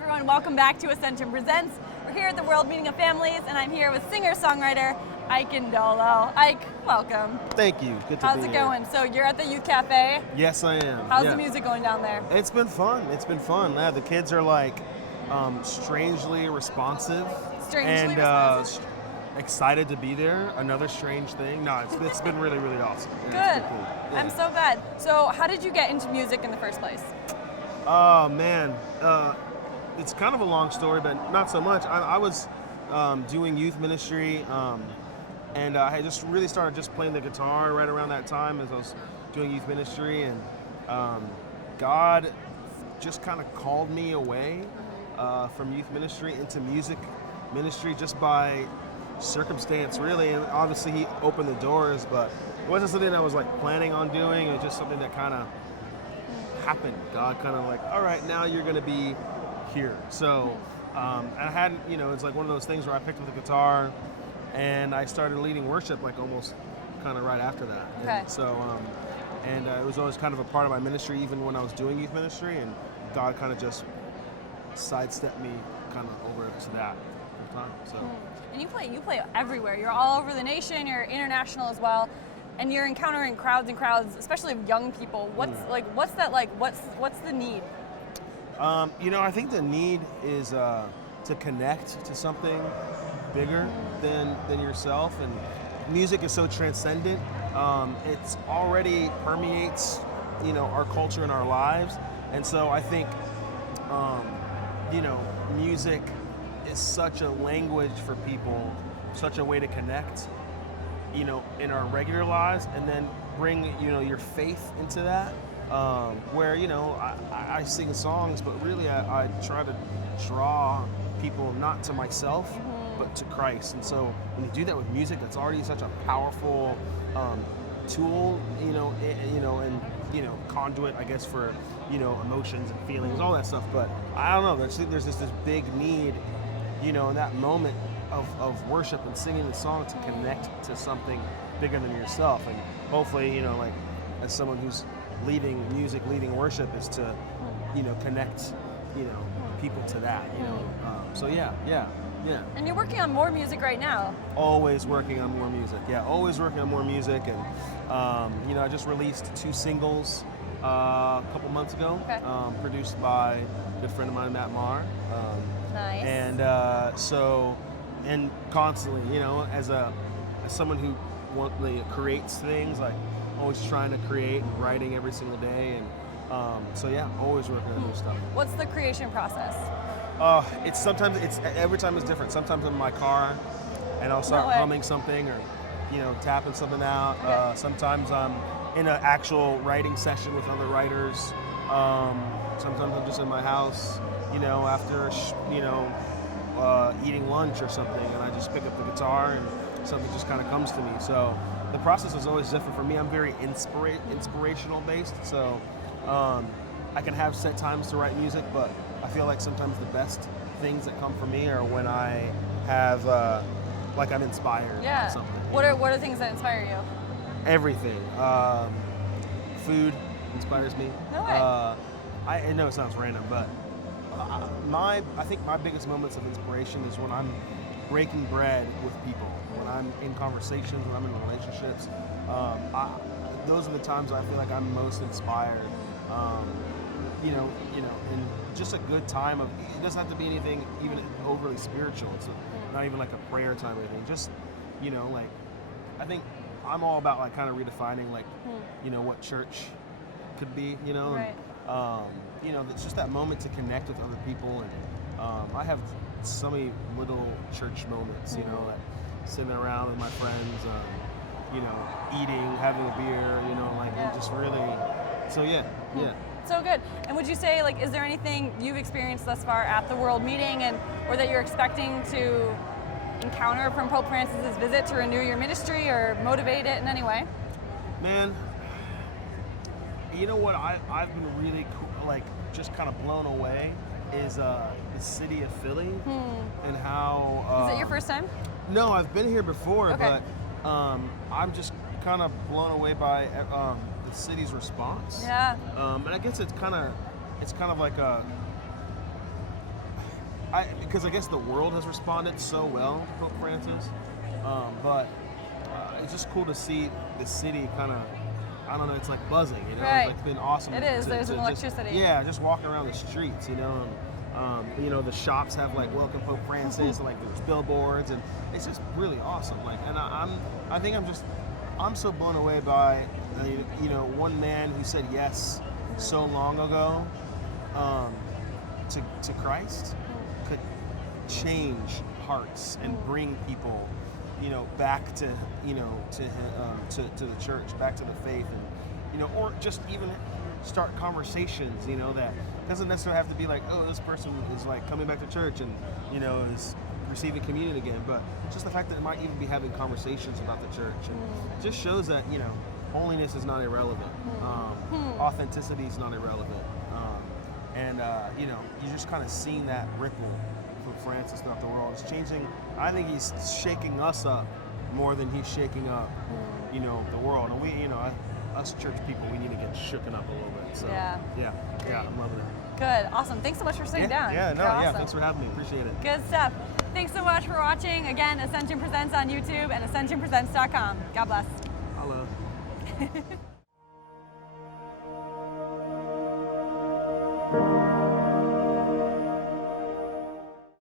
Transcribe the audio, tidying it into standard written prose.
everyone, welcome back to Ascension Presents. We're here at the World Meeting of Families, and I'm here with singer-songwriter Ike Ndolo. Ike, welcome. Thank you. Good to How's be it here. going? So you're at the Youth Cafe. Yes, I am. How's Yeah. the music going down there? It's been fun. It's been fun. Yeah, the kids are like strangely responsive. Strangely and, responsive? Excited to be there. Another strange thing. No, it's been really, really awesome. Good. Yeah, it's been cool. Yeah. I'm so glad. So how did you get into music in the first place? Oh man, it's kind of a long story, but not so much. I was doing youth ministry, and I had just really started just playing the guitar right around that time as I was doing youth ministry, and God just kind of called me away from youth ministry into music ministry just by circumstance, really. And obviously, He opened the doors, but it wasn't something I was like planning on doing. It was just something that kind of happened. God kind of like, all right, now you're going to be here. So, and I hadn't, it's like one of those things where I picked up the guitar and I started leading worship like almost kind of right after that. Okay. And so, it was always kind of a part of my ministry, even when I was doing youth ministry, and God kind of just sidestepped me kind of over to that time. So. And you play everywhere. You're all over the nation. You're international as well. And you're encountering crowds and crowds, especially of young people. What's that like? What's the need? I think the need is to connect to something bigger than yourself, and music is so transcendent. It's already permeates, our culture and our lives, and so I think, music is such a language for people, such a way to connect, in our regular lives, and then bring, your faith into that, where, I sing songs, but really I try to draw people not to myself, but to Christ. And so when you do that with music, that's already such a powerful tool, and, conduit, I guess, for, emotions and feelings, all that stuff. But I don't know, there's this big need, in that moment of worship and singing the song to connect to something bigger than yourself. And hopefully, as someone who's leading music, leading worship, is to, connect, people to that, So yeah. And you're working on more music right now. Always working on more music. Yeah, always working on more music. And, I just released 2 singles a couple months ago, Okay. Produced by a good friend of mine, Matt Maher. Nice. And and constantly, as someone who creates things, like always trying to create and writing every single day, and always working on new stuff. What's the creation process? It's every time it's different. Sometimes I'm in my car and I'll start humming something, or tapping something out. Okay. Sometimes I'm in an actual writing session with other writers. Sometimes I'm just in my house, after eating lunch or something, and I just pick up the guitar and something just kind of comes to me. So the process is always different for me. I'm very inspirational based, so I can have set times to write music, but I feel like sometimes the best things that come from me are when I have like I'm inspired by something. What are things that inspire you? Everything. Food inspires me. No way. I know it sounds random, but I think my biggest moments of inspiration is when I'm breaking bread with people, when I'm in conversations, when I'm in relationships. Those are the times I feel like I'm most inspired. And just a good time of, it doesn't have to be anything even overly spiritual. It's not even like a prayer time or anything. Just, I think I'm all about like kind of redefining what church could be, Right. It's just that moment to connect with other people. And I have so many little church moments, like sitting around with my friends, eating, having a beer, and just really, so yeah. So good. And would you say, is there anything you've experienced thus far at the World Meeting, or that you're expecting to encounter from Pope Francis's visit to renew your ministry or motivate it in any way? Man, you know what I've been really just kind of blown away is the city of Philly and how... Is it your first time? No, I've been here before, Okay. but I'm just kind of blown away by the city's response. Yeah. And I guess it's kind of like because I guess the world has responded so well to Pope Francis, but it's just cool to see the city kind of, I don't know, it's like buzzing, you know. Right. It's been awesome. It is. There's an electricity. Yeah, just walking around the streets, you know. And, you know, the shops have like "Welcome Pope Francis" and like there's billboards, and it's just really awesome. Like, and I'm so blown away by, you know, one man who said yes so long ago to Christ could change hearts and bring people, you know, back to, you know, to the church, back to the faith, and, you know, or just even start conversations, you know, that doesn't necessarily have to be like, oh, this person is like coming back to church and, you know, is receiving communion again, but just the fact that it might even be having conversations about the church, and it just shows that, you know, holiness is not irrelevant, authenticity is not irrelevant, and you know, you're just kind of seeing that ripple from Francis throughout the world. It's changing. I think he's shaking us up more than he's shaking up, you know, the world. And we, you know, us church people, we need to get shooken up a little bit. So yeah, I'm loving it. Good, awesome. Thanks so much for sitting down. Yeah, thanks for having me. Appreciate it. Good stuff. Thanks so much for watching. Again, Ascension Presents on YouTube and AscensionPresents.com. God bless. Hello.